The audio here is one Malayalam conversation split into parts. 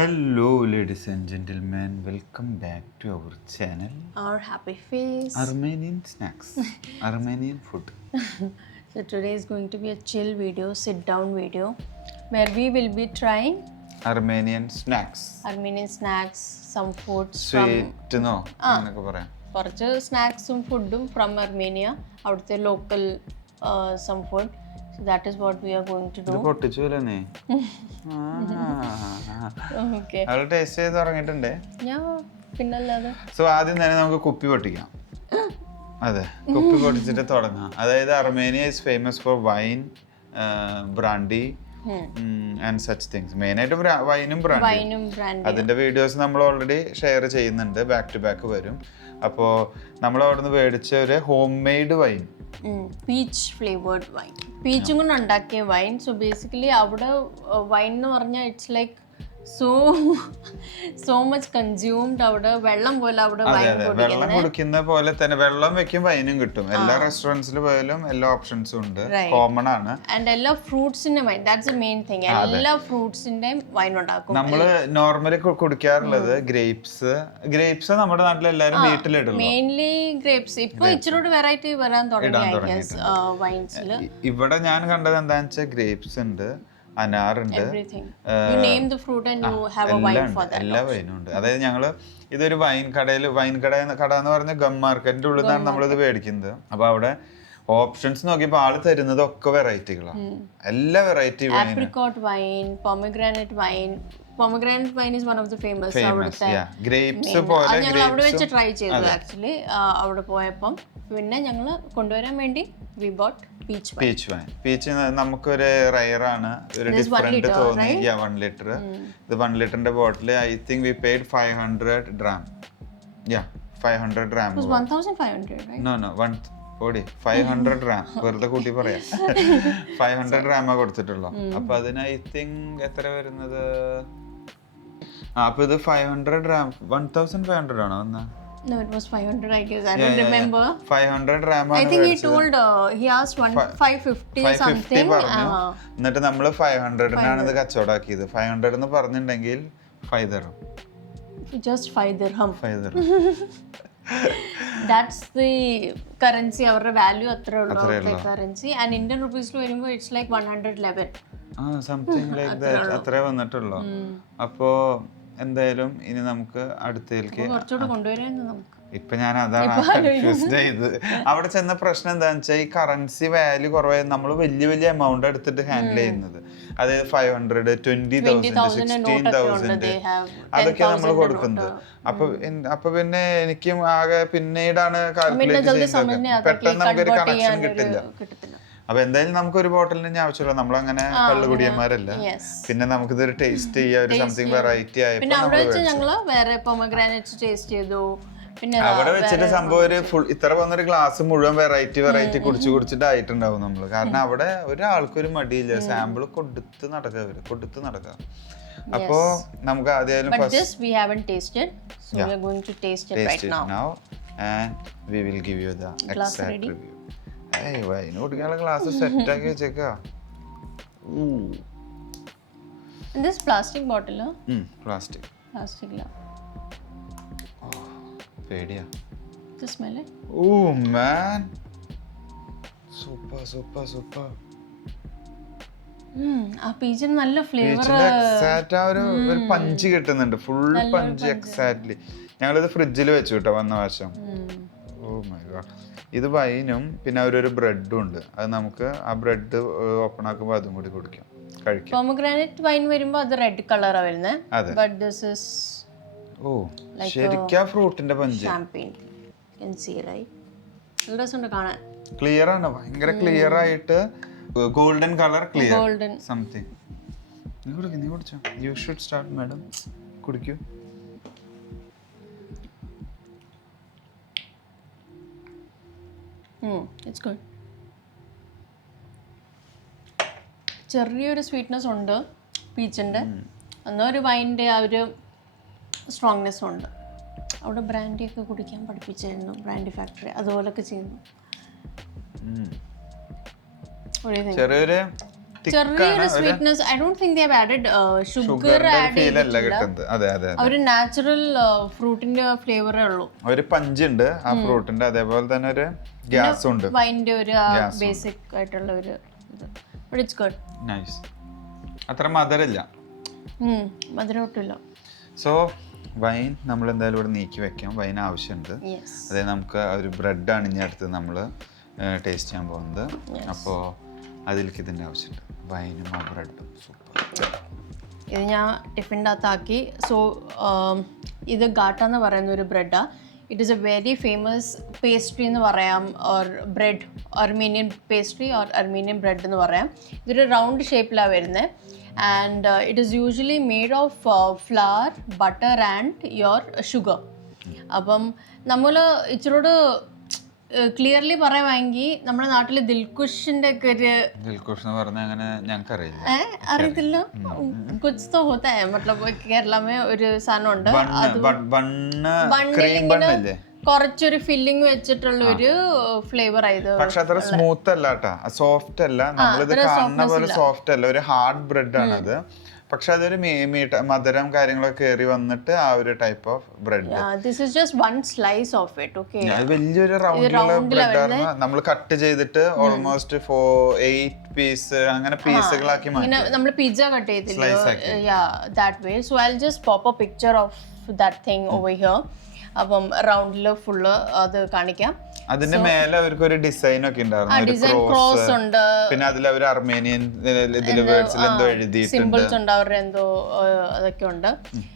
Hello, ladies and gentlemen. Welcome back to our channel. Our happy face. Armenian snacks, Armenian food. So today is going to be a chill video, sit down video, where we will be trying Armenian snacks. Armenian snacks, some foods Sweet, no? അങ്ങനൊക്കെ പറയാം. കുറച്ച് സ്നാക്സും ഫുഡും ഫ്രം അർമേനിയ, അവിടുത്തെ local some food. So that is what we are going to do. ഇത് പൊട്ടിച്ചൂലേ? Okay. അവള് ടേസ്റ്റ് ചെയ്ത് തുടങ്ങിയിട്ടുണ്ടേ. ഞാൻ പിന്നല്ലാതെ. സോ ആദ്യം തന്നെ നമുക്ക് കുപ്പി പൊട്ടിക്കാം. അതെ, കുപ്പി പൊട്ടിച്ചിട്ട് തുടങ്ങാം. അതായത് Armenia is famous for wine, brandy and such things. മെയിനായിട്ട് വൈനും ബ്രാൻഡി. അതിന്റെ വീഡിയോസ് നമ്മൾ ഓൾറെഡി ഷെയർ ചെയ്യുന്നുണ്ട്, ബാക്ക് ടു ബാക്ക് വരും. അപ്പോൾ നമ്മൾ അവിടെ നിന്ന് മേടിച്ച ഒരു homemade wine, peach flavoured wine, പീച്ചും കൊണ്ട് ഉണ്ടാക്കിയ വൈൻ. സോ ബേസിക്കലി അവിടെ വൈൻ എന്ന് പറഞ്ഞാൽ it's like so much consumed. അവിടെ വെള്ളം പോലെ അവിടെ വെള്ളം കുടിക്കുന്ന പോലെ തന്നെ വെള്ളം വെക്കും വൈനും കിട്ടും. എല്ലാ റെസ്റ്റോറൻറ്റ്സിൽ പോയാലും എല്ലാ ഓപ്ഷൻസും ഉണ്ട്, കോമൺ ആണ്. ആൻഡ് എല്ലാ ഫ്രൂട്ട്സിന്റെ wine, that's the main thing. എല്ലാ ഫ്രൂട്ട്സിന്റെയും വൈൻ ഉണ്ടാക്കും. നമ്മള് നോർമലി കുടിക്കാറുള്ളത് ഗ്രേപ്സ് നമ്മുടെ നാട്ടിൽ എല്ലാവരും വീട്ടിലിടും, മെയിൻലി ഗ്രേപ്സ്. ഇപ്പൊ ഇച്ചിരി വെറൈറ്റി വരാൻ തുടങ്ങി വൈൻസിൽ. ഇവിടെ ഞാൻ കണ്ടത് എന്താന്ന് വെച്ചാൽ ഗ്രേപ്സ് ഉണ്ട്, അനാറുണ്ട്, എല്ലാ വൈനും ഉണ്ട്. അതായത് ഞങ്ങള് ഇതൊരു കട എന്ന് പറഞ്ഞ ഗം മാർക്കറ്റിന്റെ ഉള്ളിൽ നിന്നാണ് നമ്മളിത് മേടിക്കുന്നത്. അപ്പൊ അവിടെ ഓപ്ഷൻസ് നോക്കിയപ്പോ ആള് തരുന്നത് ഒക്കെ വെറൈറ്റികളാണ്, എല്ലാ variety wine, pomegranate wine is one of the famous. Grapes പോലെ ഞങ്ങൾ അവിടെ വെച്ച് ട്രൈ ചെയ്തു ആക്ച്വലി. അവിടെ പോയപ്പം പിന്നെ ഞങ്ങൾ കൊണ്ടുവരാൻ വേണ്ടി we bought peach wine. Peach നമുക്കൊരു റയറാണ്, ഒരു ഡിഫറെന്റ് തോന്നി. 1 ലിറ്റർ. ഇത് 1 ലിറ്ററിന്റെ bottle I think we paid 500 dirham. 500 dirham. 1500, right? No, 500 dirham. വെറുതെ കൂട്ടി പറയാം. 500 dirham കൊടുത്തിട്ടുള്ളൂ. അപ്പൊ അതിന് ഐ തിങ്ക് എത്ര വരുന്നത്? അപ്പൊ ഇത് 500 dirham, 1500 ആണോ വന്ന? No, it was 500, I guess. I don't remember. 500 dirham. I think he told he asked 550 something. എന്നിട്ട് നമ്മള് 500-നാണ് ഇത് കച്ചവടാക്കിയത്. 500 എന്ന് പറഞ്ഞിട്ടുണ്ടെങ്കിൽ 5 dirham. Just 5 dirham. That's the currency. Our value അത്രേ ഉള്ളൂ currency. And Indian rupees to വരുമ്പോൾ it's like 111. Something like that. അത്രേ വന്നിട്ടുള്ളൂ. അപ്പോ എന്തായാലും ഇനി നമുക്ക് അടുത്തേക്ക് ഇപ്പൊ ഞാൻ അതാണ് കൺഫ്യൂസ്ഡ് ചെയ്ത്. അവിടെ ചെന്ന പ്രശ്നം എന്താണെന്ന് വെച്ചാൽ ഈ കറൻസി വാല്യൂ കുറവായി നമ്മൾ വലിയ എമൗണ്ട് എടുത്തിട്ട് ഹാൻഡിൽ ചെയ്യുന്നത്. അതായത് 500, 20,000, 16,000 അതൊക്കെ നമ്മൾ കൊടുക്കുന്നത്. അപ്പൊ പിന്നെ എനിക്കും ആകെ പിന്നീടാണ് കാൽക്കുലേറ്റ് ചെയ്യുന്നത്. പെട്ടെന്ന് നമുക്കൊരു കണക്ഷൻ കിട്ടില്ല. അപ്പൊ എന്തായാലും നമുക്കൊരു ബോട്ടിലിന് ആവശ്യമില്ല, നമ്മളങ്ങനെ കള്ളുകുടിയന്മാരല്ല. പിന്നെ നമുക്കിതൊരു ടേസ്റ്റ് ചെയ്യാം, ഒരു സംതിങ് വെറൈറ്റി ആയപ്പോ അവിടെ വെച്ചിട്ട് സംഭവം ഒരു ഫുൾ ഇത്ര വന്നൊരു ഗ്ലാസ് മുഴുവൻ വെറൈറ്റി കുടിച്ചിട്ടായിട്ടുണ്ടാവും നമ്മള്. കാരണം അവിടെ ഒരാൾക്കൊരു മടിയില്ല, സാമ്പിൾ കൊടുത്ത് നടക്കുക. അപ്പോ നമുക്ക് ആദ്യം വൈനോടിക്കാനുള്ള ഗ്ലാസ് സെറ്റ് ആക്കി വെച്ചേക്കാ. പ്ലാസ്റ്റിക് പേടിയാ. ഓ മാൻ, സൂപ്പർ. ആ പീച്ചിന് നല്ല ഫ്ലേവർ, ഒരു പഞ്ച് കിട്ടുന്നുണ്ട്, ഫുൾ പഞ്ച് എക്സാക്ട്ലി. ഞങ്ങളിത് ഫ്രിഡ്ജിൽ വെച്ചു കേട്ടോ വന്ന വർഷം. Oh my God. ഇത് വൈനും പിന്നെ അവരൊരു ബ്രെഡും ഉണ്ട്. അത് നമുക്ക് ആ ബ്രെഡ് ഓപ്പൺ ആക്കുമ്പോൾ അതും കൂടി കഴിക്കാം. പോമഗ്രാനൈറ്റ് വൈൻ വരുമ്പോ അത് റെഡ് കളറാ വരുന്നത്. ബട്ട് ദിസ് ഈസ് ശരിക്കും ഫ്രൂട്ടിന്റെ punch. Champagne can see, right? നല്ല രസമുണ്ട് കാണാൻ. ക്ലിയർ ആണ്, ഭയങ്കര ക്ലിയർ ആയിട്ട് ഗോൾഡൻ കളർ, ക്ലിയർ സംതിങ്. നീ കുടിച്ചോ? You should start madam. കുടിക്കൂ. It's good. ചെറിയൊരു സ്വീറ്റ്നെസ് ഉണ്ട് പീച്ചിൻ്റെ, എന്നാൽ ഒരു വൈൻ്റെ ആ ഒരു സ്ട്രോങ്നെസ്സും ഉണ്ട്. അവിടെ ബ്രാൻഡിയൊക്കെ കുടിക്കാൻ പഠിപ്പിച്ചിരുന്നു, ബ്രാൻഡി ഫാക്ടറി അതുപോലൊക്കെ ചെയ്യുന്നു. ചെറിയൊരു ചെറിയൊരു sweetness. I don't think they have added sugar add ചെയ്തിട്ടില്ല. അതെ അതെ ഒരു നാച്ചുറൽ ഫ്രൂട്ടിന്റെ ഫ്ലേവറേ ഉള്ളൂ. ഒരു പഞ്ച് ഉണ്ട് ആ ഫ്രൂട്ടിന്റെ, അതേപോലെ തന്നെ ഒരു ഗ്യാസ് ഉണ്ട്, വൈൻ്റെ ഒരു ബേസിക് ആയിട്ടുള്ള ഒരു ഇത്. But it's good. നൈസ്. അത്ര മധുരമില്ല, മധുരം ഒട്ടുമില്ല. സോ വൈൻ നമ്മൾ എന്തായാലും ഇവിടെ നീക്കി വെക്കാം. വൈൻ ആവശ്യമുണ്ട്. അതായത് നമുക്ക് ഒരു ബ്രെഡാണ് ഇനി അടുത്ത് നമ്മൾ ടേസ്റ്റ് ചെയ്യാൻ പോകുന്നത്. അപ്പോൾ അതിലേക്ക് ഇതിൻ്റെ ആവശ്യമുണ്ട്, വൈനും ആ ബ്രെഡും. സൂപ്പർ. ഇത് ഞാൻ ടിഫിൻ്റെ അകത്താക്കി. സോ ഇത് ഗാട്ട എന്ന് പറയുന്ന ഒരു ബ്രെഡാണ്. It is a very famous pastry എന്ന് പറയാം, or bread, Armenian pastry or Armenian bread എന്ന് പറയാം. ഇതൊരു റൗണ്ട് ഷേപ്പിലാണ് വരുന്നത്. And it is usually made of flour, butter and your sugar. അപ്പം നമ്മൾ ഇച്ചിരോട് ക്ലിയർലി പറയുവാണെങ്കിൽ നമ്മുടെ നാട്ടിൽ ദിൽകുഷിന്റെ ഒക്കെ ഒരു ദിൽകുഷ് എന്ന് പറഞ്ഞാൽ അങ്ങനെ ഞങ്ങൾക്ക് അറിയത്തില്ല. കുച്ച് തോ ഹോത്താ ഹൈ, മത്ലബ് കേരള में ഒരു സാധനം ഉണ്ട്, ബണ്ണിങ്ങനെ കുറച്ചൊരു ഫില്ലിംഗ് വെച്ചിട്ടുള്ള ഒരു ഫ്ലേവർ ആയത്. പക്ഷെ അത്ര സ്മൂത്ത് അല്ല കേട്ടോ, സോഫ്റ്റ് അല്ല. നമ്മളിത് കാണുന്ന പോലെ സോഫ്റ്റ് അല്ല, ഒരു ഹാർഡ് ബ്രെഡ് ആണ് അത്. പക്ഷെ അതൊരു മധുരം കാര്യങ്ങളൊക്കെ കയറി വന്നിട്ട് ആ ഒരു type of bread. This is just one slice of it. Okay, വലിയൊരു റൗണ്ടിലുള്ള ബ്രെഡ് ആണ്. നമ്മൾ കട്ട് ചെയ്തിട്ട് ഓൾമോസ്റ്റ് 8 പീസ് അങ്ങനെ പീസുകളാക്കി മാറ്റി. നമ്മൾ പിസ്സ കട്ട് ചെയ്തില്ലേ, that way. So I will just pop a picture of that thing over here. അപ്പം റൗണ്ടില് ഫുള്ള് അത് കാണിക്കാം. അതിന്റെ മേലെ അവർക്ക് ഒരു ഡിസൈൻ ഒക്കെ ഉണ്ടായിരുന്നു, ക്രോസ് ഉണ്ട്, പിന്നെ അതിൽ അവർ അർമേനിയൻ എന്തോ എഴുതിയിട്ടുണ്ട്, സിമ്പിൾസ് ഉണ്ട് അവരുടെ എന്തോ, അതൊക്കെ ഉണ്ട്.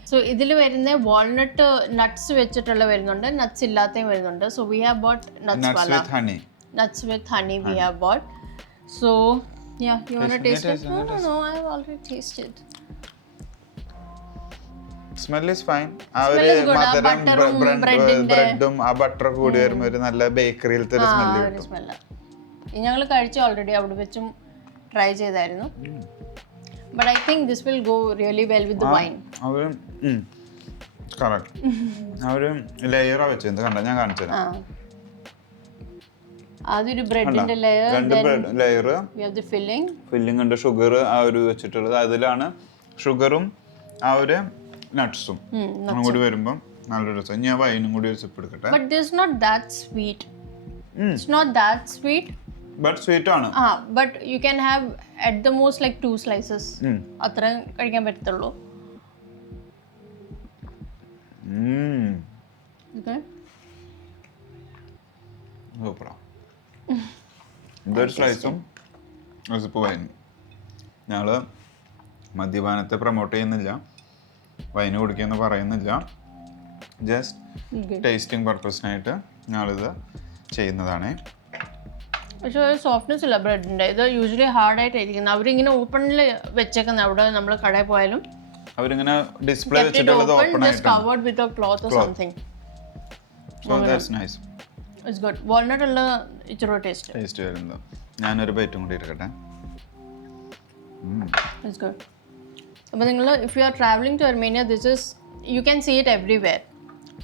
സോ ഇതിൽ വരുന്ന വാൾനട്ട് നട്ട്സ് വെച്ചിട്ടുള്ള വരുന്നുണ്ട്, നട്ട്സ് ഇല്ലാത്തയും വരുന്നുണ്ട്. So we have both nuts with honey we have both. So ya, you want to taste it? No, I have already tasted. Smell is fine. ആ ഒരു മധുരം ബ്രെഡും ആ ബട്ടർ കൂടി വരുമ്പോൾ ഒരു നല്ല ബേക്കറിയിലത്തെ ഒരു സ്മെല്ല് കിട്ടും. ഞങ്ങൾ കഴിച്ചു ഓൾറെഡി, അവിടെ വെച്ചും ട്രൈ ചെയ്തായിരുന്നു. But I think this will go really well with the wine. അവര് കറക്റ്റ് അവര് ലെയറാ വെച്ചത് കണ്ട, ഞാൻ കാണിച്ചു തരാം. അതൊരു ബ്രെഡിന്റെ ലെയർ, രണ്ട് layer, we have the filling ഉണ്ട്, ഷുഗർ ആ ഒരു വെച്ചിട്ടുള്ളത്. അതിലാണ് ഷുഗറും ആ ഒരു നട്ട്സും കൂടി വരുമ്പോൾ നല്ലൊരു രസം. ഞാൻ വൈനും കൂടി ഒരു സിപ്പ് എടുക്കട്ടെ. But this is not that sweet. It's not that sweet. But sweet ആണ്. But you can have at the most like 2 slices. അത്ര കഴിക്കാൻ പറ്റത്തുള്ളൂ. Okay. സൂപ്പറാ. ഇതൊരു സ്ലൈസും ഒരു സിപ്പ് വൈനും. ഞങ്ങള് മദ്യപാനത്തെ പ്രൊമോട്ട് ചെയ്യുന്നില്ല, വൈന് കുടിക്കുമെന്ന് പറയുന്നില്ല, ജസ്റ്റ് ടേസ്റ്റിംഗ് പർപ്പസിനായിട്ട് ഞങ്ങളിത് ചെയ്യുന്നതാണ്. പക്ഷെ ഒരു സോഫ്റ്റ്നെസ് ഇല്ല ബ്രെഡിൻ്റെ. ഇത് യൂഷ്വലി ഹാർഡായിട്ടായിരിക്കുന്നത്. അവരിങ്ങനെ ഓപ്പണിൽ വെച്ചേക്കുന്നത്, അവിടെ നമ്മൾ കടയിൽ പോയാലും അവരിങ്ങനെ ഡിസ്പ്ലേ വെച്ചിട്ടുള്ളത് ഓപ്പൺ ആയിട്ട് covered with a cloth or something. So that's nice. It's good. Walnut ഉള്ള ഇച്ചിരി ടേസ്റ്റ് വരുന്നത്. ഞാനൊരു ബൈറ്റും കൂടി എടുക്കട്ടെ. It's good. അപ്പോൾ നിങ്ങൾ if you are travelling to Armenia, this is you can see it everywhere.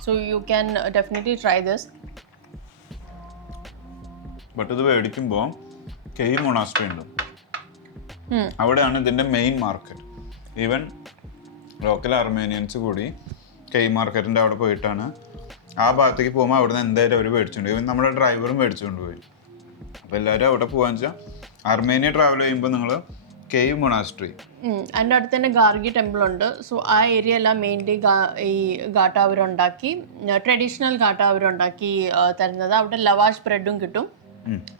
So you can definitely try this. But ഇത് മേടിക്കുമ്പോൾ കെയ് മൊണാസ്ട്രി ഉണ്ട്, അവിടെയാണ് ഇതിൻ്റെ main market. Even local Armenians കൂടി കെയ് മാർക്കറ്റിൻ്റെ അവിടെ പോയിട്ടാണ് ആ ഭാഗത്തേക്ക് പോകുമ്പോൾ അവിടെ നിന്ന് എന്തായാലും അവർ മേടിച്ചുകൊണ്ട്, ഈവൻ നമ്മുടെ ഡ്രൈവറും മേടിച്ചുകൊണ്ട് പോയി. അപ്പോൾ എല്ലാവരും അവിടെ പോകാന്ന് വെച്ചാൽ അർമേനിയ ട്രാവൽ ചെയ്യുമ്പോൾ നിങ്ങൾ കെയ് മൊണാസ്ട്രി, അതിൻ്റെ അടുത്ത് തന്നെ ഗാർഗി ടെമ്പിൾ ഉണ്ട്. സോ ആ ഏരിയ എല്ലാം മെയിൻലി ഈ ഗാട്ട അവരുണ്ടാക്കി, ട്രഡീഷണൽ ഗാട്ട അവരുണ്ടാക്കി തരുന്നത്. അവിടെ ലവാഷ് ബ്രെഡും കിട്ടും.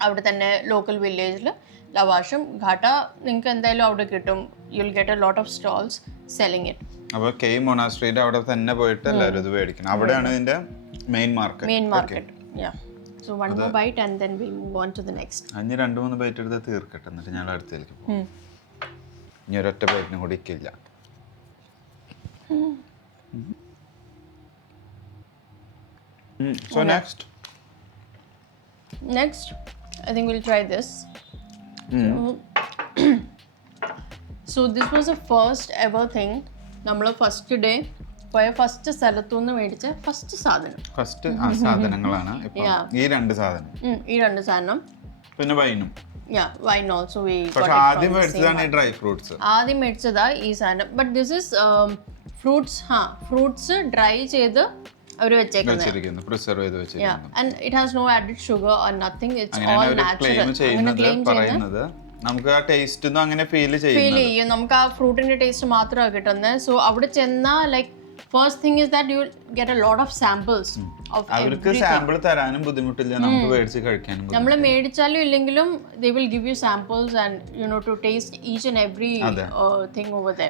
അവിടെ തന്നെ ലോക്കൽ വില്ലേജിൽ ലവാഷും ഗാട്ട നിങ്ങൾക്ക് എന്തായാലും അവിടെ കിട്ടും. U will get a lot of stalls selling it. അപ്പോൾ കെയ് മൊണാസ്ട്രിയുടെ അവിടെ തന്നെ പോയിട്ട് എല്ലാവരും ഇത് മേടിക്കണം. അവിടെയാണ് ഇതിൻ്റെ main market. Yeah. So one more bite and then we'll move on to the next. അഞ്ഞ് 2-3 ബൈറ്റ് എടുത്ത് തീർക്കട്ടെ, എന്നിട്ട് ഞാൻ അടുത്തേക്ക് പോകും. ഇനി ഒരൊറ്റ ബൈറ്റിനും കൂടി ഇക്കില്ല. So next, I think we'll try this. So this was the first ever thing. നമ്മൾ ഫസ്റ്റ് ഡേ പോയ ഫസ്റ്റ് സ്ഥലത്തുനിന്ന് മേടിച്ച ഫസ്റ്റ് സാധനങ്ങളാണ് ഈ രണ്ട് സാധനം. പിന്നെ വൈനും. wine also we got പക്ഷെ it from ആദ്യം the മേടിച്ചതാണ് ഈ ഡ്രൈ ഫ്രൂട്ട്സ്. ആദ്യം മേടിച്ചതാ ഈ സാധനം. But this is fruits dry ചെയ്ത് അവർ വെച്ചേക്കുന്നത്, പ്രിസർവ് ചെയ്ത് വെച്ചിരിക്കുന്നു. And it has no added sugar or nothing, it's all natural. പറയുന്നത് നമുക്ക് ആ ടേസ്റ്റ് ഒന്നും അങ്ങനെ ഫീൽ ചെയ്യും, നമുക്ക് ആ ഫ്രൂട്ടിന്റെ ടേസ്റ്റ് മാത്രമാണ് കിട്ടുന്നത്. സോ അവിടെ ചെന്നാ like first thing is that you will get a lot of samples of അവർക്ക് സാമ്പിൾ തരാനും ബുദ്ധിമുട്ടില്ല, നമുക്ക് മേടിച്ച് കഴിക്കാനും. നമ്മൾ മേടിച്ചാലും ഇല്ലെങ്കിലും they will give you samples and you know to taste each and everything over there.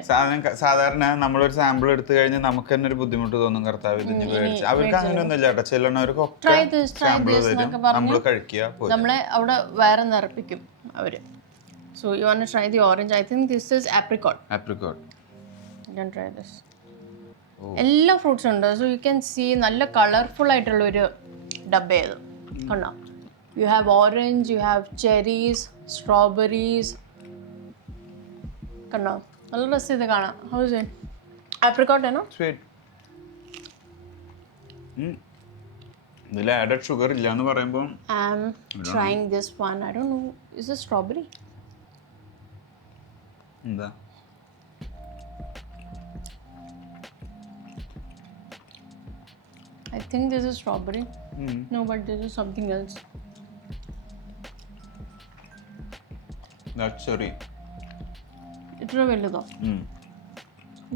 സാധാരണ നമ്മളൊരു സാമ്പിൾ എടുത്തു കഴിഞ്ഞാൽ നമുക്ക് തന്നെ ഒരു ബുദ്ധിമുട്ട് തോന്നും, കർത്താവ് ഇതിന് മേടിച്ച്. അവർക്ക് അങ്ങനെയൊന്നും ഇല്ല കേട്ടോ, ചെല്ലണവർക്കൊക്കെ സാമ്പിൾ തരും, നമ്മൾ കഴിക്കുക. നമ്മളെ അവിടെ വേറെ നിറപ്പിക്കും അവര്. So you want to try the orange? I think this is apricot. You can try this. എല്ലാ ഫ്രൂട്ട്സും ഉണ്ട്. സോ യു ക്യാൻ സീ നല്ല കളർഫുൾ ആയിട്ടുള്ള ഒരു ഡബ്ബയത് കണ്ടോ. You have orange, you have cherries, strawberries കണ്ടോ, നല്ല രസം ഇത് കാണാം. House it? ആപ്രിക്കോട്ട് ആണോ? ഇതിൽ ആഡഡ് ഷുഗർ ഇല്ല എന്ന് പറയുമ്പോൾ I am trying this one. I don't know, is it strawberry? എന്താ I think this is strawberry. No, but this is something else. That's cherry. It's a very though.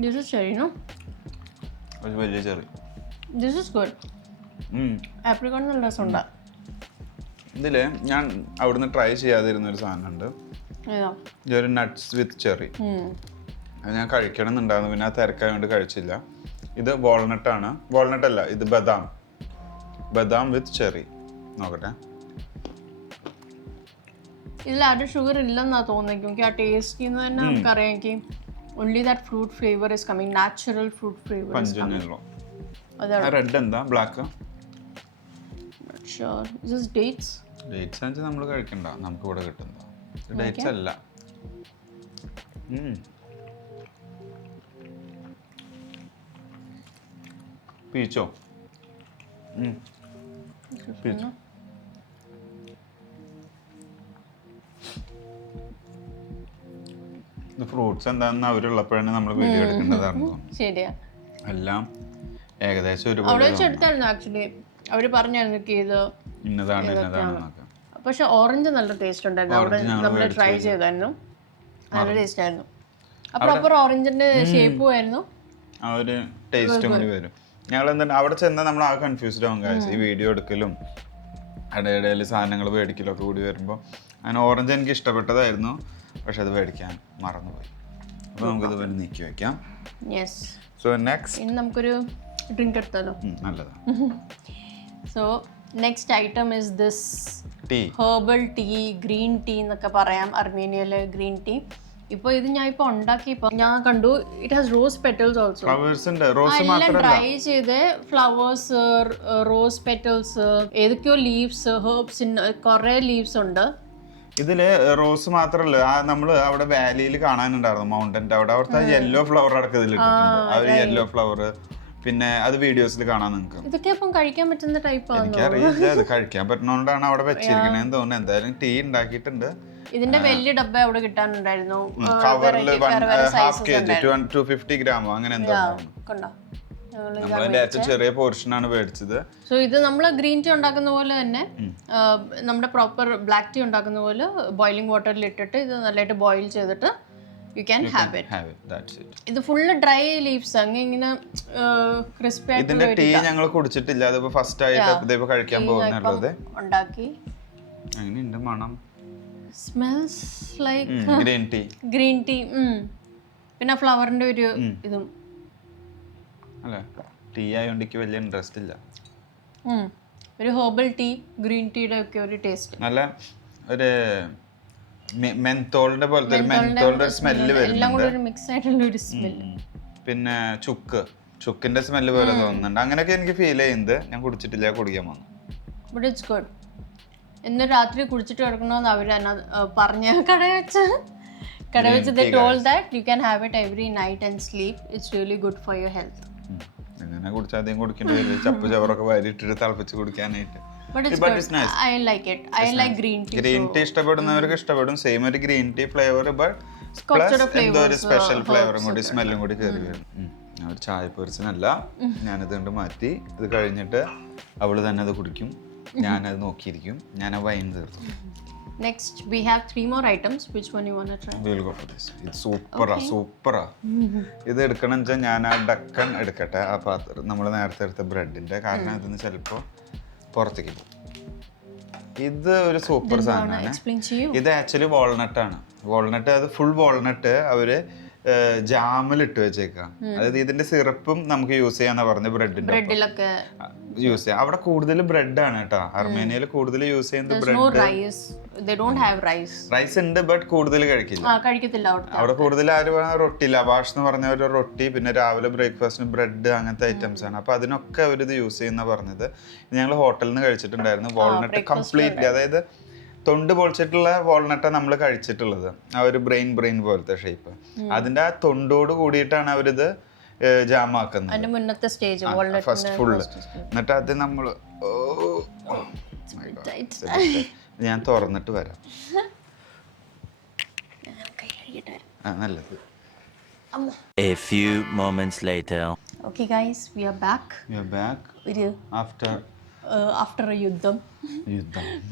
This is cherry, no? It's very cherry. This is good. Apricot നല്ല രസമുണ്ട്. ഇതില് ഞാൻ അവിടുന്ന് ട്രൈ ചെയ്യാതിരുന്ന ഒരു സാധനമുണ്ട്, ഇതൊരു നട്ട്സ് വിത്ത് ചെറി. അത് ഞാൻ കഴിക്കണം എന്നുണ്ടായിരുന്നു, പിന്നെ ആ തിരക്കായതുകൊണ്ട് കഴിച്ചില്ല. ഇത് വാൾനട്ട് ആണ്, വാൾനട്ട് അല്ല, ഇത് ബദാം വിത്ത് ചെറി. നോക്കട്ടെ. ഇതിൽ ആഡ് ഷുഗർ ഇല്ലെന്നാ തോന്നുന്നത്, ആ ടേസ്റ്റ് തന്നെ നമുക്കറിയാം. എനിക്ക് only that fruit flavor is coming, natural fruit flavor is coming. Red എന്താ black? Sure. Is this dates? Dates ആണെന്ന് നമ്മൾ കഴിക്കണ്ട, നമുക്ക് ഇവിടെ കിട്ടുന്നതാ. ഡേറ്റ്സ് അല്ല. പീച്ചോ? പീച്ച്. ഫ്രൂട്ട്സ് എന്താണെന്ന് അവരുള്ളപ്പോഴാണ് നമ്മൾ വീഡിയോ എടുക്കേണ്ടതായിരുന്നു. ശരിയാ. എല്ലാം ഏകദേശം ഒരു ആക്ച്വലി അവര് പറഞ്ഞായിരുന്നു ഇത് ഇന്നതാണ്. പക്ഷെ ഓറഞ്ച് നല്ല ടേസ്റ്റ് ഉണ്ടായിരുന്നു. അവിടെ നമ്മൾ ട്രൈ ചെയ്തായിരുന്നു, നല്ല ടേസ്റ്റ് ആയിരുന്നു. പ്രോപ്പർ ഓറഞ്ചിന്റെ ഷേപ്പും ആയിരുന്നു, ആ ഒരു ടേസ്റ്റും കൂടി വരും. ഞങ്ങൾ എന്താ അവിടെ ചെന്നാൽ നമ്മൾ ആ കൺഫ്യൂസ്ഡ് ആവും ഗൈസ്, ഈ വീഡിയോ എടുക്കലും ഇടയിടയിൽ സാധനങ്ങൾ മേടിക്കലും ഒക്കെ കൂടി വരുമ്പോൾ. അങ്ങനെ ഓറഞ്ച് എനിക്ക് ഇഷ്ടപ്പെട്ടതായിരുന്നു, പക്ഷെ അത് മേടിക്കാൻ മറന്നുപോയി. അപ്പോൾ നമുക്കിത് വരെ നീക്കി വയ്ക്കാം. സോ നെക്സ്റ്റ് ഇനി നമുക്കൊരു ഡ്രിങ്ക് എടുത്താലോ? നല്ലതാണ്. So next item is this tea, herbal tea, green tea എന്നൊക്കെ പറയാം, അർമേനിയയിലെ ഗ്രീൻ ടീ. ഇപ്പോൾ ഇത് ഞാൻ ഇപ്പോൾ ഉണ്ടാക്കിയപ്പോൾ ഞാൻ കണ്ടു it has rose petals also. എല്ലാം ഡ്രൈ ചെയ്ത് ഫ്ലവേഴ്സ്, റോസ് പെറ്റൽസ്, ഏതൊക്കെയോ ലീവ്സ്, ഹെർബ്സ്, കുറേ ലീവ്സ് ഉണ്ട് ഇതില്. റോസ് മാത്രല്ല, നമ്മള് അവിടെ വാലിയിൽ കാണാനുണ്ടായിരുന്നു, മൗണ്ടന്റെ അവിടെ, അവിടുത്തെ യെല്ലോ ഫ്ലവർ അടക്കം ഇതിലിട്ടുണ്ട്. ആ ഒരു യെല്ലോ ഫ്ലവർ, പിന്നെ അത് വീഡിയോസിൽ കാണാൻ നിങ്ങൾക്ക്. ഇതൊക്കെ അപ്പം കഴിക്കാൻ പറ്റുന്ന ടൈപ്പാണ്. എനിക്കറിയില്ല, അത് കഴിക്കാൻ പറ്റുന്നോണ്ടാണ് അവിടെ വെച്ചിരിക്കണേന്ന് തോന്നുന്നു. എന്തായാലും ടീ ഉണ്ടാക്കിയിട്ടുണ്ട്. ഇതിന്റെ വലിയ ഡബ്ബ അവിടെ കിട്ടാനുണ്ടായിരുന്നു, കവറിൽ 250 ഗ്രാമോ അങ്ങനെ എന്തോ. നമ്മളതിന്റെ ഏറ്റവും ചെറിയ പോർഷനാണ് മേടിച്ചത്. സോ ഇത് നമ്മൾ ഗ്രീൻ ടീ ഉണ്ടാക്കുന്ന പോലെ തന്നെ, നമ്മുടെ പ്രോപ്പർ ബ്ലാക്ക് ടീ ഉണ്ടാക്കുന്ന പോലെ ബോയിലിംഗ് വാട്ടറിൽ ഇട്ടിട്ട് ഇത് നല്ലതായിട്ട് ബോയിൽ ചെയ്തിട്ട് യു ക്യാൻ ഹാവ് ഇറ്റ്. ഇത് ഫുള്ള് ഡ്രൈ ലീവ്സ്, ഇങ്ങനെ ക്രിസ്പി ആയിട്ട്. ഇതിന്റെ ടീ ഞങ്ങൾ കുടിച്ചിട്ടില്ല, അതിപ്പോ ഫസ്റ്റ് ആയിട്ട് കഴിക്കാൻ പോകുന്നുള്ളത്. ഉണ്ടാക്കി അങ്ങനെയുണ്ട് മണം. Smells like green tea. പിന്നെ ഫ്ലവറിന്റെ ഒരു ഇതും അല്ലേ. ടീ ആയതുകൊണ്ട് എനിക്ക് വലിയ ഇൻട്രസ്റ്റ് ഇല്ല. ഒരു ഹെർബൽ ടീ, ഗ്രീൻ ടീയുടെ ഒക്കെ ഒരു ടേസ്റ്റ്, നല്ല ഒരു മെന്തോളിന്റെ പോലത്തെ മെന്തോളിന്റെ സ്മെല്ല് വരുന്നുണ്ട്, മിക്സ് ആയിട്ടുള്ള ഒരു സ്മെല്ല്. പിന്നെ ചുക്കിന്റെ സ്മെല്ല് പോലെ തോന്നുന്നുണ്ട്. അങ്ങനെയൊക്കെ എനിക്ക് ഫീൽ ചെയ്യുന്നത്. ഞാൻ കുടിച്ചിട്ടില്ല, കുടിക്കാൻ വന്നു. But it's good. ഇന്ന് രാത്രി കുടിച്ചിട്ട് കിടക്കണമെന്ന് അവർ പറഞ്ഞ കട വെച്ച് they told that you can have it every night and sleep. It's really good for your health. അങ്ങനെ കുടിച്ചാൽ അധികം കുടിക്കേണ്ടി വരും, ചപ്പ് ചവറൊക്കെ വാരിയിട്ടിട്ട് തിളപ്പിച്ച് കുടിക്കാനായിട്ട്. But it's but good. it's nice. I like it. I like green tea. Green tea ഇഷ്ടപ്പെടുന്നവർക്ക് ഇഷ്ടപ്പെടും. സെയിം ഒരു green tea flavour but plus എന്തോ ഒരു സ്പെഷ്യൽ ഫ്ലേവറും കൂടി സ്മെല്ലും കൂടി കയറി വരും. ഞാൻ ഒരു ചായ പേഴ്സണല്ല, ഞാനിത് കൊണ്ട് മാറ്റി. ഇത് കഴിഞ്ഞിട്ട് അവള് തന്നെ അത് കുടിക്കും, ഞാനത് നോക്കിയിരിക്കും, ഞാൻ ആ വൈൻ തീർക്കും. Next, we have 3 more items. Which one you want to try? We'll go for this. ഇത് സൂപ്പറാ. ഇത് എടുക്കണം വെച്ചാൽ ഞാൻ ആ ഡക്കൺ എടുക്കട്ടെ, ആ പാത്രം നമ്മൾ നേരത്തെ എടുത്ത ബ്രെഡിന്റെ, കാരണം ഇതിന് ചിലപ്പോൾ പുറത്തേക്ക് പോകും. ഇത് ഒരു സൂപ്പർ സാധനമാണ്. Explain to you. ഇത് ആക്ച്വലി വാൾനട്ട് ആണ്. വാൾനട്ട്, അത് ഫുൾ വാൾനട്ട് അവര് ജാമിൽ ഇട്ട് വെച്ചേക്കാം. അതായത് ഇതിന്റെ സിറപ്പും നമുക്ക് യൂസ് ചെയ്യാന്നാ പറഞ്ഞത് ബ്രെഡിന്റെ ബ്രെഡിലൊക്കെ യൂസ് ചെയ്യാം. അവിടെ കൂടുതൽ ബ്രെഡ് ആണ് കേട്ടോ. അർമേനിയയിൽ കൂടുതൽ യൂസ് ചെയ്യുന്നത് ബ്രെഡ്. റൈസ് ഉണ്ട് ബട്ട് കൂടുതൽ കഴിക്കില്ല. അവിടെ കൂടുതൽ റൊട്ടി, ലവാഷ് എന്ന് പറഞ്ഞ ഒരു റൊട്ടി, പിന്നെ രാവിലെ ബ്രേക്ക്ഫാസ്റ്റിന് ബ്രെഡ്, അങ്ങനത്തെ ഐറ്റംസ് ആണ്. അപ്പൊ അതിനൊക്കെ അവരിത് യൂസ് ചെയ്യുന്ന പറഞ്ഞത്. ഞങ്ങൾ ഹോട്ടലിൽ നിന്ന് കഴിച്ചിട്ടുണ്ടായിരുന്നു. വാൾനട്ട് കംപ്ലീറ്റ്ലി, അതായത് തൊണ്ട് പൊളിച്ചിട്ടുള്ള വാൾനട്ടാണ് നമ്മൾ കഴിച്ചിട്ടുള്ളത്. ആ ഒരു ബ്രെയിൻ പോലത്തെ ഷേപ്പ്. അതിന്റെ ആ തൊണ്ടോട് കൂടിയിട്ടാണ് അവരിത് ജാമാക്കുന്നത്. മുന്നത്തെ സ്റ്റേജ് ഫസ്റ്റ് ഫുള്ള്. എന്നിട്ട് അത് നമ്മൾ ഞാൻ തുറന്നിട്ട് വരാം. നല്ലത്. A few moments later. Okay guys, we are back. After a യുദ്ധം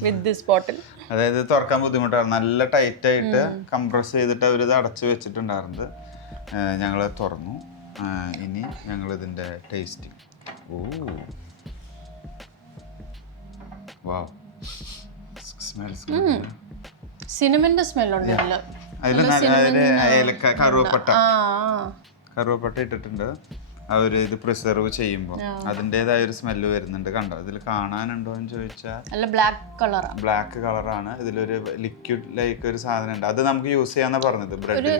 with this bottle. അതായത് തുറക്കാൻ ബുദ്ധിമുട്ടാണ്, നല്ല ടൈറ്റ് ആയിട്ട് കംപ്രസ് ചെയ്തിട്ട് അവരിത് അടച്ചു വെച്ചിട്ടുണ്ടായിരുന്നത്. ഞങ്ങൾ തുറന്നു. ഇനി ഞങ്ങൾ ഇതിന്റെ ടേസ്റ്റിംഗ്. സിനമന്റെ സ്മെൽ ഉണ്ട് ഇതില്. കറുവപ്പട്ട ഇട്ടിട്ടുണ്ട് അവര്. ഇത് പ്രിസർവ് ചെയ്യുമ്പോൾ അതിൻ്റെതായ ഒരു സ്മെല്ല് വരുന്നുണ്ട്. കണ്ടോ, ഇതിൽ കാണാനുണ്ടോ എന്ന് ചോദിച്ചാൽ ബ്ലാക്ക് കളറാണ്. ഇതിലൊരു ലിക്വിഡ് ലൈക്ക് ഒരു സാധനം ഉണ്ട്, അത് നമുക്ക് യൂസ് ചെയ്യാന്നാ പറഞ്ഞത്. ബ്രെഡ്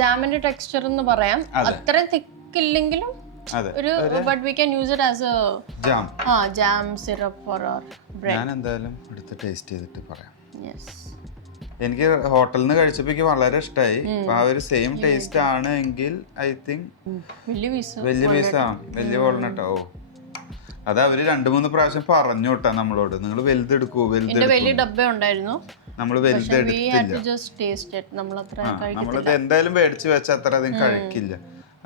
ജാമിന്റെ ടെക്സ്ചർ എന്ന് പറയാം. അത്ര തിക്ക് ഇല്ലെങ്കിലും but we can use it as a jam syrup for our bread. ഞാൻ എന്തായാലും എടുത്ത് ടേസ്റ്റ് ചെയ്തിട്ട് പറയാം. Yes. എനിക്ക് ഹോട്ടലിൽ നിന്ന് കഴിച്ചപ്പോൾ വളരെ ഇഷ്ടമായി. ആ ഒരു സെയിം ടേസ്റ്റ് ആണ് എങ്കിൽ ഐ തിങ്ക് വലിയ പീസാണ്, വലിയ വാൾനട്ടോ. അത് അവര് 2-3 പ്രാവശ്യം പറഞ്ഞു വിട്ടാ നമ്മളോട്, നിങ്ങൾ വലുതെടുക്കൂ വലിയ ഡബ്ബ ഉണ്ടായിരുന്നു, നമ്മൾ വലുതെടുത്തില്ല. നമ്മളിത് എന്തായാലും മേടിച്ച് വെച്ച അത്ര അധികം കഴിക്കില്ല.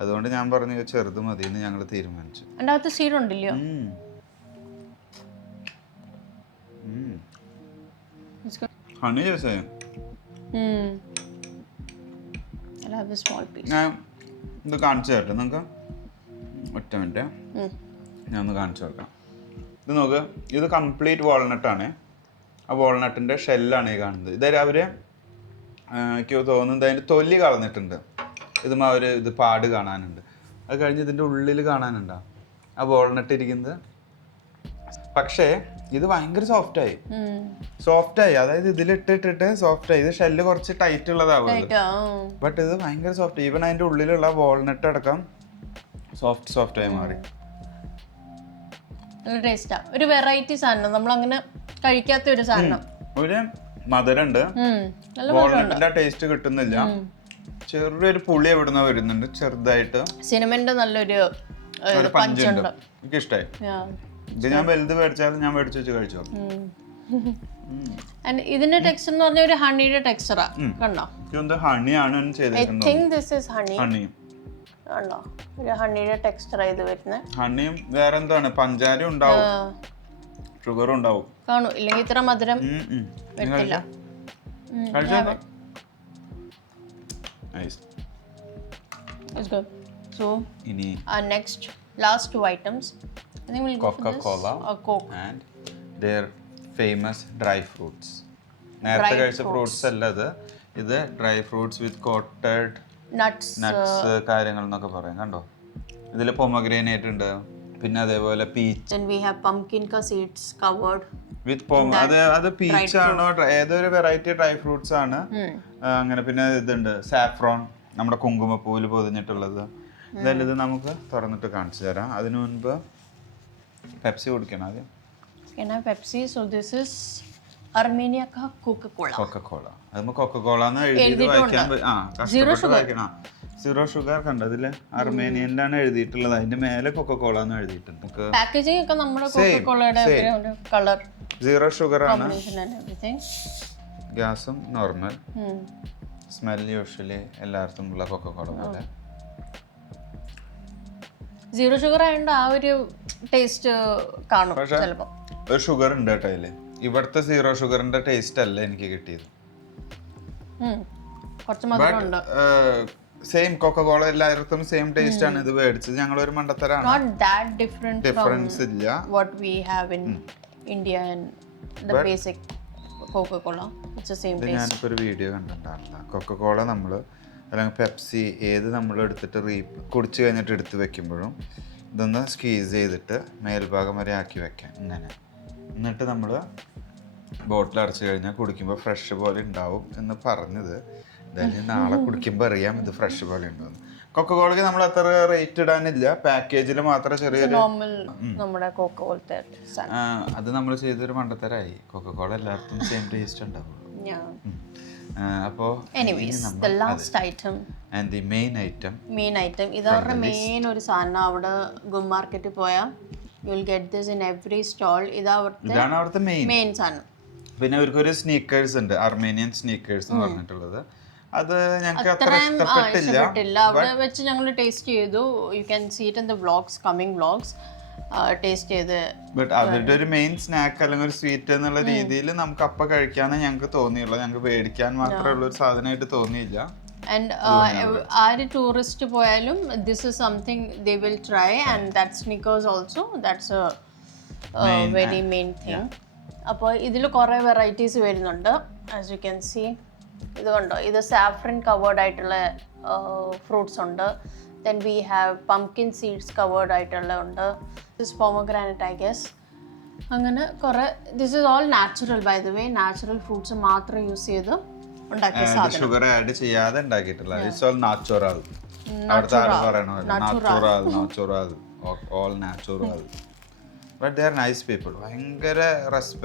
അതുകൊണ്ട് ഞാൻ പറഞ്ഞു ചെറുത് മതി എന്ന് ഞങ്ങൾ തീരുമാനിച്ചു. അതിനകത്ത് സീഡുണ്ടല്ലോ. ഹണി ചേച്ചേ, ഞാൻ ഇത് കാണിച്ചു തരട്ടെ നിങ്ങൾക്ക്. ഒറ്റ മിനിറ്റ്, ഞാൻ ഒന്ന് കാണിച്ചു തരാം. ഇത് നോക്ക്, ഇത് കംപ്ലീറ്റ് വാൾനട്ടാണ്. ആ വാൾനട്ടിൻ്റെ ഷെല്ലാണ് ഈ കാണുന്നത്. ഇതായത് അവർ എനിക്ക് തോന്നുന്നത് അതിൻ്റെ തൊലി കളഞ്ഞിട്ടുണ്ട്. ഇതും അവർ ഇത് പാട് കാണാനുണ്ട്. അത് കഴിഞ്ഞ് ഇതിൻ്റെ ഉള്ളിൽ കാണാനുണ്ടോ ആ വാൾനട്ട് ഇരിക്കുന്നത്. പക്ഷേ ഇത് ഭയങ്കര സോഫ്റ്റായി, അതായത് ഇതിലിട്ടിട്ട് സോഫ്റ്റായി. ഇത് ഷെല്ല് കുറച്ച് ടൈറ്റ് ഉള്ളതാവുന്നത്, ബട്ട് ഇത് ഭയങ്കര സോഫ്റ്റ്. ഈവൻ അതിൻ്റെ ഉള്ളിലുള്ള വാൾനട്ട് അടക്കം സോഫ്റ്റായി മാറി. നല്ല ടേസ്റ്റാ, ഒരു വെറൈറ്റി സാധനം, നമ്മൾ അങ്ങനെ കഴിക്കാത്ത ഒരു സാധനം. ഒരു മധുരമുണ്ട്, വാൾനട്ടിന്റെ ടേസ്റ്റ് കിട്ടുന്നില്ല. ചെറിയൊരു പുളി എവിടുന്ന വരുന്നുണ്ട് ചെറുതായിട്ട്. സിനമന്റെ നല്ലൊരു പഞ്ചുണ്ട്, എനിക്ക് ഇഷ്ടമായി. ഇത് ഞാൻ വലുത് മേടിച്ചാലും ഞാൻ മേടിച്ച് വെച്ച് കഴിച്ചോ. ഇതിന്റെ ടെക്സ്ചർ എന്ന് പറഞ്ഞ ഒരു ഹണിയുടെ ടെക്സ്ചറാ. കണ്ടോ, ഹണിയാണ് ഹണി. കണ്ടോ, ഒരു ഹണിയുടെ ടെക്സ്ചർ ഇത് വരുന്നത്. ഹണിയും വേറെ എന്താണ്, പഞ്ചാര ഉണ്ടാവും, ഷുഗറും ഉണ്ടാവും. കാണൂ, ഇല്ലെങ്കിൽ ഇത്ര മധുരം വരത്തില്ല. It's good. So, our next last 2 items. I think we'll go for Coca-Cola Coke and their famous dry fruits. നേരത്തെ കഴിച്ച ഫ്രൂട്ട്സ് അല്ല ഇത് ഡ്രൈ ഫ്രൂട്ട്സ് വിത്ത് കോട്ടഡ് നട്ട്സ് കാര്യങ്ങൾ എന്നൊക്കെ പറയാം. കണ്ടോ, ഇതിൽ പൊമഗ്രാനേറ്റ് ഉണ്ട്, പിന്നെ അതേപോലെ peach. Then we have pumpkin seeds covered with അത് പീച്ച് ആണോ ഏതൊരു വെറൈറ്റി ഡ്രൈ ഫ്രൂട്ട്സ് ആണ് അങ്ങനെ. പിന്നെ ഇതുണ്ട് സാഫ്രോൺ, നമ്മുടെ കുങ്കുമപ്പൂവിൽ പൊതിഞ്ഞിട്ടുള്ളത്. ഇതെല്ലാം ഇത് നമുക്ക് തുറന്നിട്ട് കാണിച്ചു തരാം. അതിനു മുൻപ് പെപ്സി കുടിക്കണം ആദ്യം. Pepsi. So this is Armenia Coca Cola. അത് കൊക്കോള എന്ന് എഴുതി വായിക്കാൻ. കഷ്ടപ്പെട്ട് വായിക്കണം. സീറോ ഷുഗർ കണ്ടതില് അർമേനിയനിലാണ് എഴുതിയിട്ടുള്ളത്. അതിന്റെ മേലെ കൊക്കക്കോള എന്ന് എഴുതിയിട്ടുണ്ട്. നമുക്ക് പാക്കേജിംഗ് ഒക്കെ നമ്മുടെ കൊക്കക്കോളയുടെ കളർ സീറോ ഷുഗർ ആണ്. Combination and everything. ഗ്യാസും നോർമൽ. സ്മെൽ യൂഷ്വലി എല്ലായിടത്തും ഉള്ള കൊക്കക്കോള പോലെ. സീറോ ഷുഗർ ആയതുകൊണ്ട് ആ ഒരു ടേസ്റ്റ് കാണും പക്ഷെ ചിലപ്പോ. ഒരു ഷുഗർ ഉണ്ട് കേട്ടോ അതില്. ഇവിടുത്തെ സീറോ ഷുഗറിന്റെ ടേസ്റ്റ് അല്ല എനിക്ക് കിട്ടിയത്. കുറച്ച് മധുരം ഉണ്ട്. സെയിം കൊക്കക്കോള എല്ലായിടത്തും സെയിം ടേസ്റ്റ് ആണ്. ഇത് മേടിച്ചത് ഞങ്ങൾ ഒരു മണ്ടത്തരാണ്. Not that different difference from ഇല്ല. what we have in India and the basic Coca-Cola. It's the same taste. ഞാനിപ്പോ ഒരു വീഡിയോ കണ്ടിട്ടുണ്ടായിരുന്നില്ല. കൊക്കക്കോള നമ്മള് അല്ലെങ്കിൽ പെപ്സി ഏത് നമ്മൾ എടുത്തിട്ട് കുടിച്ചു കഴിഞ്ഞിട്ട് എടുത്ത് വെക്കുമ്പോഴും ഇതൊന്ന് സ്ക്വീസ് ചെയ്തിട്ട് മേൽഭാഗം വരെ ആക്കി വെക്കാം ഇങ്ങനെ. എന്നിട്ട് നമ്മൾ ബോട്ടിൽ അടച്ചു കഴിഞ്ഞാൽ കുടിക്കുമ്പോൾ ഫ്രഷ് പോലെ ഉണ്ടാവും എന്ന് പറഞ്ഞത്. എന്തായാലും നാളെ കുടിക്കുമ്പോൾ അറിയാം ഇത് ഫ്രഷ് പോലെ ഉണ്ടാവും. കൊക്കക്കോളയ്ക്ക് നമ്മൾ അത്ര റേറ്റ് ഇടാനില്ല. പാക്കേജിൽ മാത്രം ചെറിയൊരു Normal നമ്മുടെ കോക്ക പോലത്തെ സാധനം. അത് നമ്മൾ ചെയ്തൊരു മണ്ടത്തരായി. കൊക്കക്കോള എല്ലാവർക്കും സെയിം ടേസ്റ്റ് ഉണ്ടാവും. Yeah. അപ്പോൾ Anyways, the last item. And the main item. ഇത് അവരുടെ മെയിൻ ഒരു സാധനം. അവിടെ ഗും മാർക്കറ്റിൽ പോയാൽ you will get this in every stall. ഇതാണ് അവിടുത്തെ മെയിൻ സാധനം. പിന്നെ അവർക്കൊരു സ്നീക്കേഴ്സ് ഉണ്ട്, അർമേനിയൻ സ്നീക്കേഴ്സ് എന്ന് പറഞ്ഞിട്ടുള്ളത്. അത് ഞങ്ങൾക്ക് അത്ര ഇഷ്ടപ്പെട്ടില്ല. അവിടെ വെച്ച് ഞങ്ങൾ ടേസ്റ്റ് ചെയ്തു. You can see it in the vlogs, coming vlogs. Taste ചെയ്ത് ബട്ട് അവരുടെ ഒരു മെയിൻ സ്നാക്ക് അല്ലെങ്കിൽ ഒരു സ്വീറ്റ് എന്നുള്ള രീതിയിൽ നമുക്ക് അപ്പൊ കഴിക്കാന്ന് ഞങ്ങൾക്ക് തോന്നിയുള്ളൂ. ഞങ്ങൾക്ക് മേടിക്കാൻ മാത്രമേ ഉള്ള ഒരു സാധനമായിട്ട് തോന്നിയില്ല. ആൻഡ് ആര് ടൂറിസ്റ്റ് പോയാലും this is something they will try. And that Snickers also that's A very main thing. അപ്പോൾ ഇതിൽ കുറേ വെറൈറ്റീസ് വരുന്നുണ്ട്. ആസ് യു ക്യാൻ സീ ഇത് കണ്ടോ, ഇത് സാഫ്രൻ കവേർഡ് ആയിട്ടുള്ള ഫ്രൂട്ട്സ് ഉണ്ട്. Then we have pumpkin seeds covered ആയിട്ടുള്ള ഉണ്ട്. This pomegranate I guess. അങ്ങനെ കുറേ. This is all natural by the way. Natural fruits മാത്രം യൂസ് ചെയ്ത് ഉണ്ടാക്കിയ സാധനം. ഷുഗർ ആഡ് ചെയ്യാതെ ഉണ്ടാക്കിയിട്ടില്ല. It's all natural. അവിടുത്തെ ആരും പറയണോ natural all natural. But they are nice people. ഭയങ്കര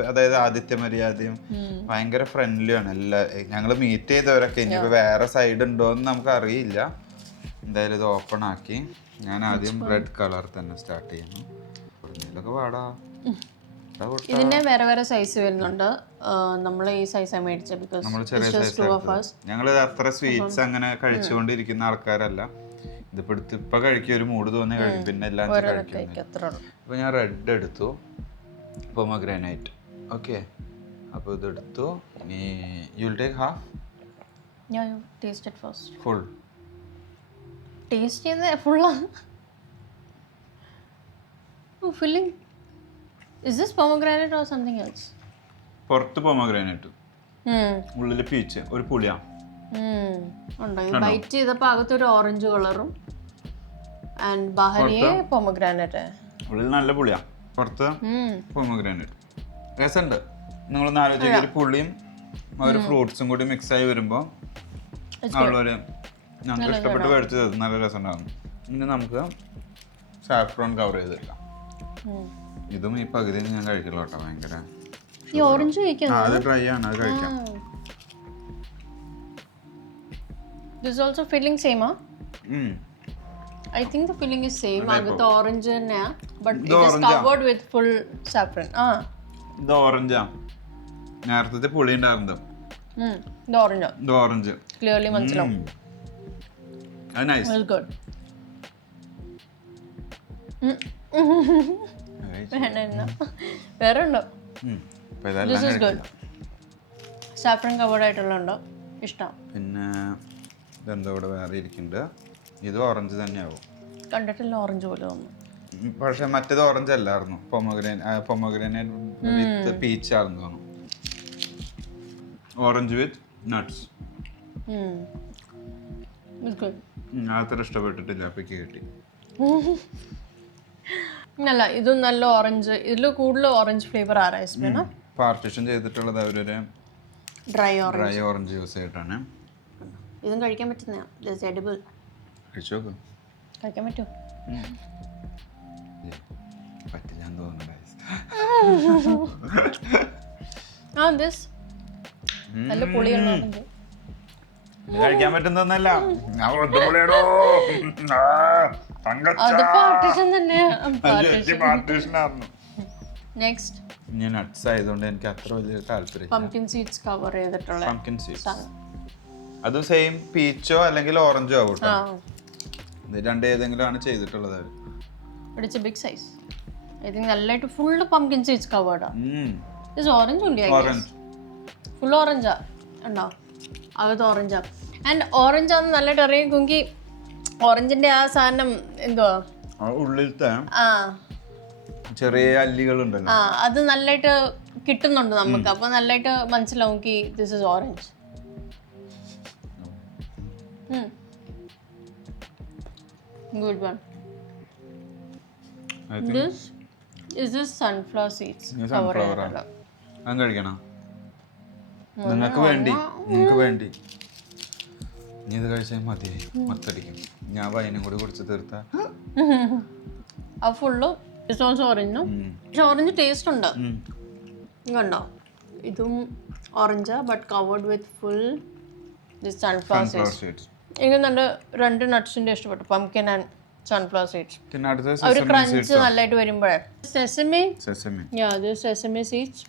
അതായത് ആതിഥ്യ മര്യാദയും ഭയങ്കര ഫ്രണ്ട്ലിയാണ് എല്ലാ. ഞങ്ങൾ മീറ്റ് ചെയ്തവരൊക്കെ. ഇനിയിപ്പോൾ വേറെ സൈഡ് ഉണ്ടോ എന്ന് നമുക്ക് അറിയില്ല. എന്തായാലും ഇത് ഓപ്പൺ ആക്കി. ഞാൻ ആദ്യം റെഡ് കളർ തന്നെ സ്റ്റാർട്ട് ചെയ്യുന്നു. കുറഞ്ഞിലൊക്കെ പാടാ. ഇതിന്റെ വേറെ വേറെ സൈസ് വരുന്നുണ്ട്. നമ്മൾ ഈ സൈസാണ് മേടിച്ചത് ബിക്കോസ് നമ്മൾ ചെറിയ സൈസ്. ഞങ്ങൾ അത്ര സ്വീറ്റ്സ് അങ്ങനെ കഴിച്ചുകൊണ്ടിരിക്കുന്ന ആൾക്കാരല്ല. ഇതിപ്പോ ഇപ്പൊ കഴിക്കും, ഒരു മൂഡ് തോന്നി കഴിക്കും, പിന്നെ എല്ലാം കഴിക്കും. അപ്പൊ ഞാൻ റെഡ് എടുത്തു, പൊമഗ്രാനൈറ്റ്. ഓക്കെ, അപ്പൊ ഇതെടുത്തു. ഇനി യു വിൽ ടേക്ക് ഹാഫ്. ഞാൻ taste it first. Full taste ചെയ്ത് ഫുള്ളാണ്. Filling. Is this pomegranate or something else? പുറത്ത് പൊമഗ്രാനൈറ്റ്, ഉള്ളില് പീച്ച്, ഒരു പുളിയാ. ബൈറ്റ് ചെയ്തപ്പോൾ അകത്തൊരു ഓറഞ്ച് കളറും ആൻഡ് ബാഹരിയെ പൊമഗ്രാനൈറ്റ്. ഉള്ളിൽ നല്ല പുളിയാ, പുറത്ത് പൊമഗ്രാനൈറ്റ്. രസമുണ്ട്. നിങ്ങളൊന്ന് ആലോചിക്കുക, ഒരു പുളിയും ഒരു ഫ്രൂട്ട്സും കൂടി മിക്സ് ആയി വരുമ്പോൾ ഉള്ളൊരു ഞങ്ങൾക്ക് ഇഷ്ടപ്പെട്ട് മേടിച്ചത് നല്ല രസം ഉണ്ടാകും. ഇനി നമുക്ക് സാഫ്രോൺ കവർ ചെയ്തിട്ടില്ല. ഇതും ഈ പകുതി ഞാൻ കഴിക്കില്ല കേട്ടോ. ഭയങ്കര അത് ട്രൈ ആണ്, അത് കഴിക്കാം. This is also filling same, huh? I think the filling is same. അകത്ത് ഓറഞ്ച് തന്നെയാ, but it is covered with full saffron. ഇത് ഓറഞ്ചാ. നേരത്തെ പുളി ഉണ്ടായിരുന്നത്. ഇത് ഓറഞ്ചാ. ഇത് ഓറഞ്ച്. Clearly മനസ്സിലാവും. അത് നൈസ്. Well good. വേറെ ഉണ്ടോ? This is good. Saffron covered ആയിട്ടുള്ള ഉണ്ടോ? ഇഷ്ടം. പിന്നെ ഇതെന്തോ ഇവിടെ വേറെ ഇരിക്കുന്നുണ്ട്. ഇത് ഓറഞ്ച് തന്നെയാവും. കണ്ടിട്ടില്ല, ഓറഞ്ച് പോലെ തോന്നുന്നു. പക്ഷെ മറ്റേത് ഓറഞ്ച് അല്ലായിരുന്നു. പൊമഗ്രാനൈറ്റ് വിത്ത് പീച്ച് ആണെന്ന് തോന്നുന്നു. ഓറഞ്ച് വിത്ത് നട്ട്സ്. അത്ര ഇഷ്ടപ്പെട്ടിട്ടില്ല. അപ്പൊക്ക് കിട്ടി. അല്ല, ഇതും നല്ല ഓറഞ്ച്. ഇതിൽ കൂടുതൽ ഓറഞ്ച് ഫ്ലേവർ ആ റൈസിന്. പാർട്ടീഷൻ ചെയ്തിട്ടുള്ളത് അവരൊരു ഡ്രൈ ഓറഞ്ച് യൂസ് ചെയ്തിട്ടാണ്. ഇതും കഴിക്കാൻ പറ്റുന്ന എഡിബിൾ. കഴിച്ചു നോക്കും. കഴിക്കാൻ പറ്റുമോ? പറ്റില്ലാന്ന് തോന്നുന്നു. നല്ല പുളിയുണ്ട്. കഴിക്കാൻ പറ്റുന്നല്ല. അത് പാർട്ടീഷൻ തന്നെ. നെക്സ്റ്റ് ഞാൻ നട്ട്സ് ആയതുകൊണ്ട് എനിക്ക് അത്ര വലിയ താല്പര്യം. പംകിൻ സീഡ്സ് കവർ ചെയ്തിട്ടുള്ള പംകിൻ സീഡ്സ്. അത് സെയിം പീച്ചോ അല്ലെങ്കിൽ ഓറഞ്ചോ ആവും കേട്ടോ. ഇത് രണ്ട് ഏതെങ്കിലും ആണ് ചെയ്തിട്ടുള്ളത്. It's a big size. I think നല്ലതായിട്ട് ഫുള്ള് പംകിൻ സീഡ്സ് കവേർഡ് ആണ്. ദിസ് ഓറഞ്ച് ഉണ്ട്. ഫുൾ ഓറഞ്ചാ ഉണ്ടോ? അകത്ത് ഓറഞ്ചാ. ആൻഡ് ഓറഞ്ചാന്ന് നല്ലതായിട്ട് അറിയാം. കുങ്കി ഓറഞ്ചിന്റെ ആ സാധനം എന്തുവാ ഉള്ളിലത്തെ ആ ചെറിയ അല്ലികളുണ്ടല്ലോ, അത് നല്ലതായിട്ട് കിട്ടുന്നുണ്ട് നമുക്ക്. അപ്പൊ നല്ലതായിട്ട് മനസ്സിലാവും this is orange. Good one. This is this sunflower seeds. Sunflower. അത് കഴിക്കണം. നിങ്ങൾക്ക് വേണ്ടി നീ ഇത് കഴിച്ചാൽ മതി, മത്തടിക്കും. ഞാൻ വൈനും കൂടി കുടിച്ച് തീർത്ത ആ ഫുള്ള് ഓറഞ്ചും. പക്ഷെ ഓറഞ്ച് ടേസ്റ്റ് ഉണ്ട്. കണ്ടോ? ഇതും ഓറഞ്ചാ but covered with full this sunflower seeds. എനിക്ക് നല്ല രണ്ട് നട്ട്സിന്റെ ഇഷ്ടപ്പെട്ടു, പംകിൻ ആൻഡ് സൺഫ്ലവർ സീഡ്സ്. ഒരു ക്രഞ്ച് നല്ലതായിട്ട് വരുമ്പോഴേ സെസമി സീഡ്സ്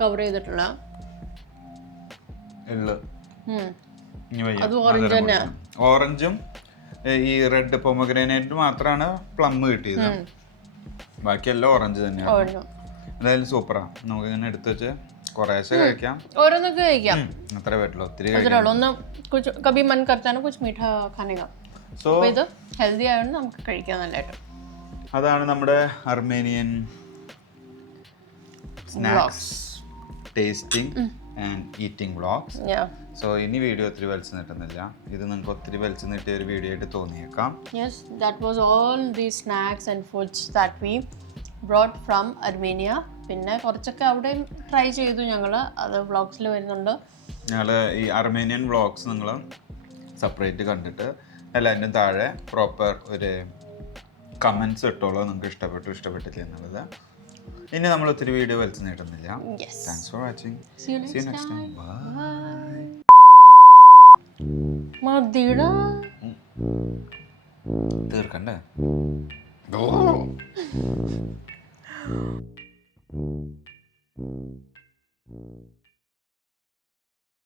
കവർ ചെയ്തിട്ടുള്ള അത് ഓറഞ്ച് തന്നെ. ഓറഞ്ചും ഈ റെഡ് പൊമഗ്രനേറ്റ് മാത്രമാണ് പ്ലം കിട്ടിയത്, ബാക്കിയെല്ലാം ഓറഞ്ച് തന്നെയാണ്. എന്തായാലും സൂപ്പറാ. നമുക്ക് ഇങ്ങനെ എടുത്ത് വെച്ച് കുറേശ്ശെ കഴിക്കാം, ഓരോന്നൊക്കെ കഴിക്കാം. അത്രേ പറ്റുള്ളൂ, ഒത്തിരി ഒന്ന് കബി മൻ കർത്താനോ കുछ മീഠാ ഖാനെ കാ. സോ ഇത് ഹെൽത്തി ആയതുകൊണ്ട് നമുക്ക് കഴിക്കാൻ നല്ലതായിട്ട്. അതാണ് നമ്മുടെ Armenian snacks tasting and eating vlogs. So ഇനി വീഡിയോ ഒത്തിരി വലിച്ചു നീട്ടുന്നില്ല, ഇത് നിങ്ങൾക്ക് ഒത്തിരി വലിച്ചു നീട്ടിയ ഒരു വീഡിയോ ആയിട്ട് തോന്നിയേക്കാം. Yes, that was all the snacks and foods that we brought from Armenia. പിന്നെ കുറച്ചൊക്കെ അവിടെ ട്രൈ ചെയ്തു ഞങ്ങൾ, അത് വ്ളോഗ്സിൽ വരുന്നുണ്ട്. ഞങ്ങൾ ഈ അർമേനിയൻ വ്ളോഗ്സ് നിങ്ങൾ സെപ്പറേറ്റ് കണ്ടിട്ട് എല്ലാവരും താഴെ പ്രോപ്പർ ഒരു കമൻസ് ഇട്ടോളൂ, നിങ്ങൾക്ക് ഇഷ്ടപ്പെട്ടു ഇഷ്ടപ്പെട്ടില്ല എന്നുള്ളത്. ഇനി നമ്മൾ ഒത്തിരി വീഡിയോ വലിച്ചു നീട്ടുന്നില്ല. Thanks for watching. See you next time. Bye. മതിടാ തീർക്കണ്ടേ?